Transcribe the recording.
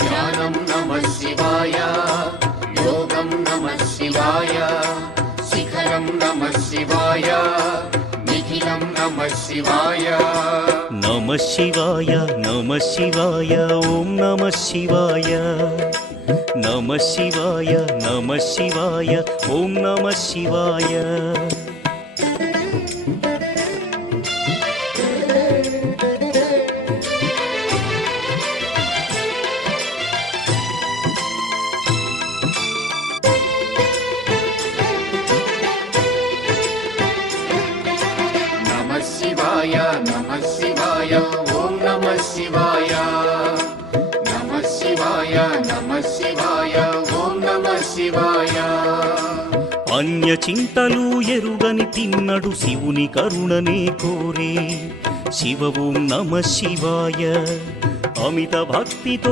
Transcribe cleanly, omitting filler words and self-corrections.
ధ్యానం నమః శివాయ, యోగం నమః శివాయ, శిఖరం నమః శివాయ, నిఖిలం నమః శివాయ. నమః శివాయ నమః శివాయ ఓం నమః శివాయ. నమః శివాయ నమః శివాయ ఓం నమః శివాయ. నమః శివాయ నమః శివాయ ఓం నమః శివాయ. నమః శివాయ నమః శివాయ ఓం నమః శివాయ. అన్య చింతలు ఎరుగని తిన్నడు శివుని కరుణనే కోరే. శివ ఓం నమః శివాయ. అమిత భక్తితో